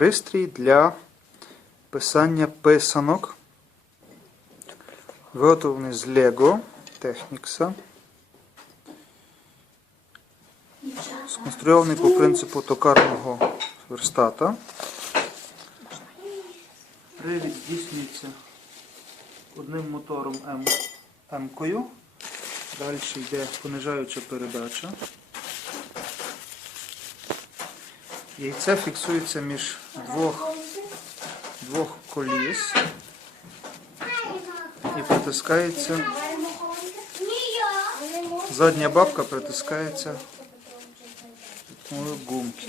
пристрій для писання писанок. Виготовлений з Lego Technics. Сконструйований по принципу токарного верстата. Привід здійснюється одним мотором М-кою. Далі йде понижаюча передача. Яйце фіксується між двох, двох коліс і притискається. Задня бабка притискається до гумки.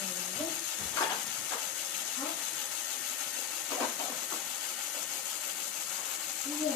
이게 이게